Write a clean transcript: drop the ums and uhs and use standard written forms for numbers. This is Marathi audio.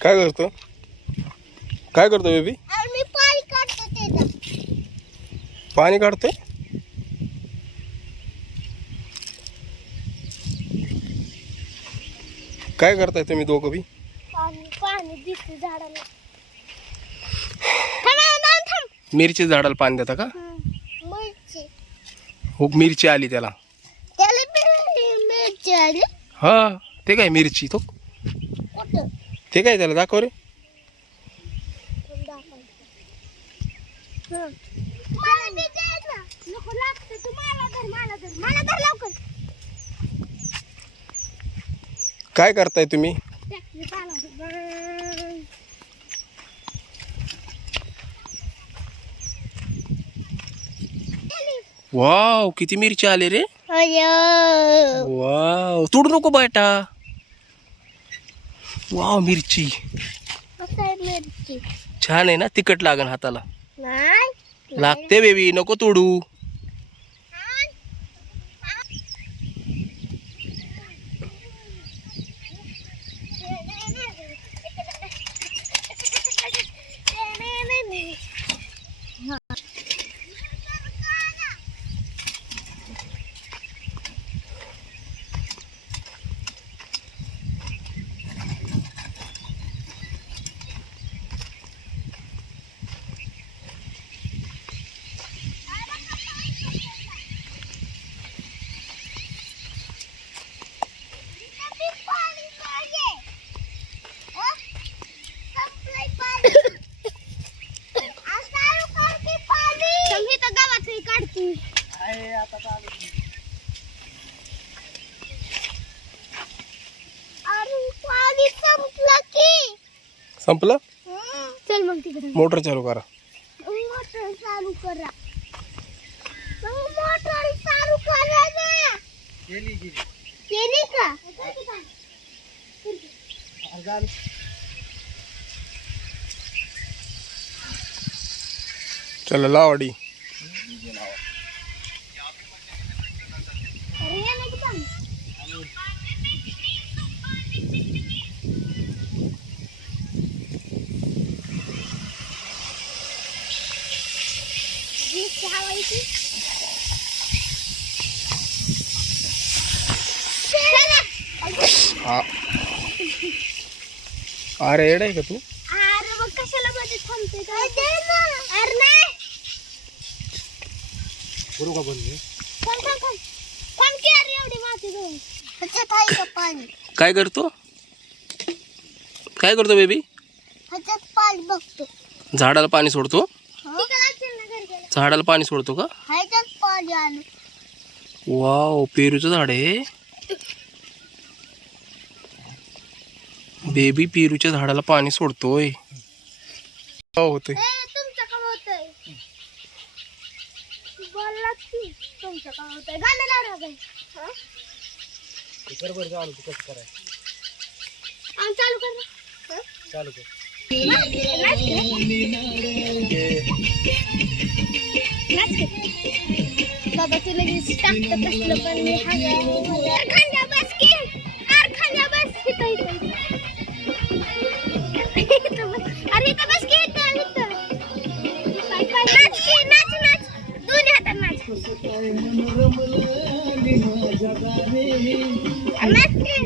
काय करतो? काय करतो बेबी? मी पाणी काढते त्याचं. पाणी काढते? काय करताय तुम्ही दोघं बी? पाणी दिसते झाडाला. मिरची झाडाला पाणी देता का? मिरची. हो, मिरची आली त्याला. मिरची आली. हा, ते काय मिरची तो? कुठं? ते काय त्याला दाखव रे. मला बी दे ना. नको लागतं तू मला धर, मला धर, मला धर लवकर. काय करताय तुम्ही? वाव, किती मिरची आले रे. वाव, तोडू नको बेटा. वाव, मिरची मिरची छान आहे ना. तिखट लागन हाताला. नाही लागते बेबी, नको तोडू. संपलं? चल मग तिकडे मोटर चालू करा. मोटर चालू करा. मोटर चालू करा ना. केली का? चला लावाडी. अरे येड आहे का तू? अरे मग कशाला मध्ये थांबते का? अरे नाही. करू का बंद? थांब की अरे एवढी माती घेऊन. ह्याच्यात आहे का पाणी? काय करतो? काय करतो बेबी? ह्याच्यात पाणी बघतो. झाडाला पाणी सोडतो? झाडाला पाणी सोडतो का? ह्याच्यात पाणी आलं. वाव, पेरूचं झाड आहे. बेबी पेरूच्या झाडाला पाणी सोडतोय. होतंय तुमचं काम होतंय. बोललात की तुमचं काम होतंय. गाणं लावणार बाई. बरोबर चालू कसं करायचं? चालू कर ना. चालू कर. बाबा तुला टाकतं कसलं पण मी खांद्या बस की. खांद्या बस. अरे इथं बस की. नाच की, नाच नाच. दोन्ही हातात नाच. नाच की.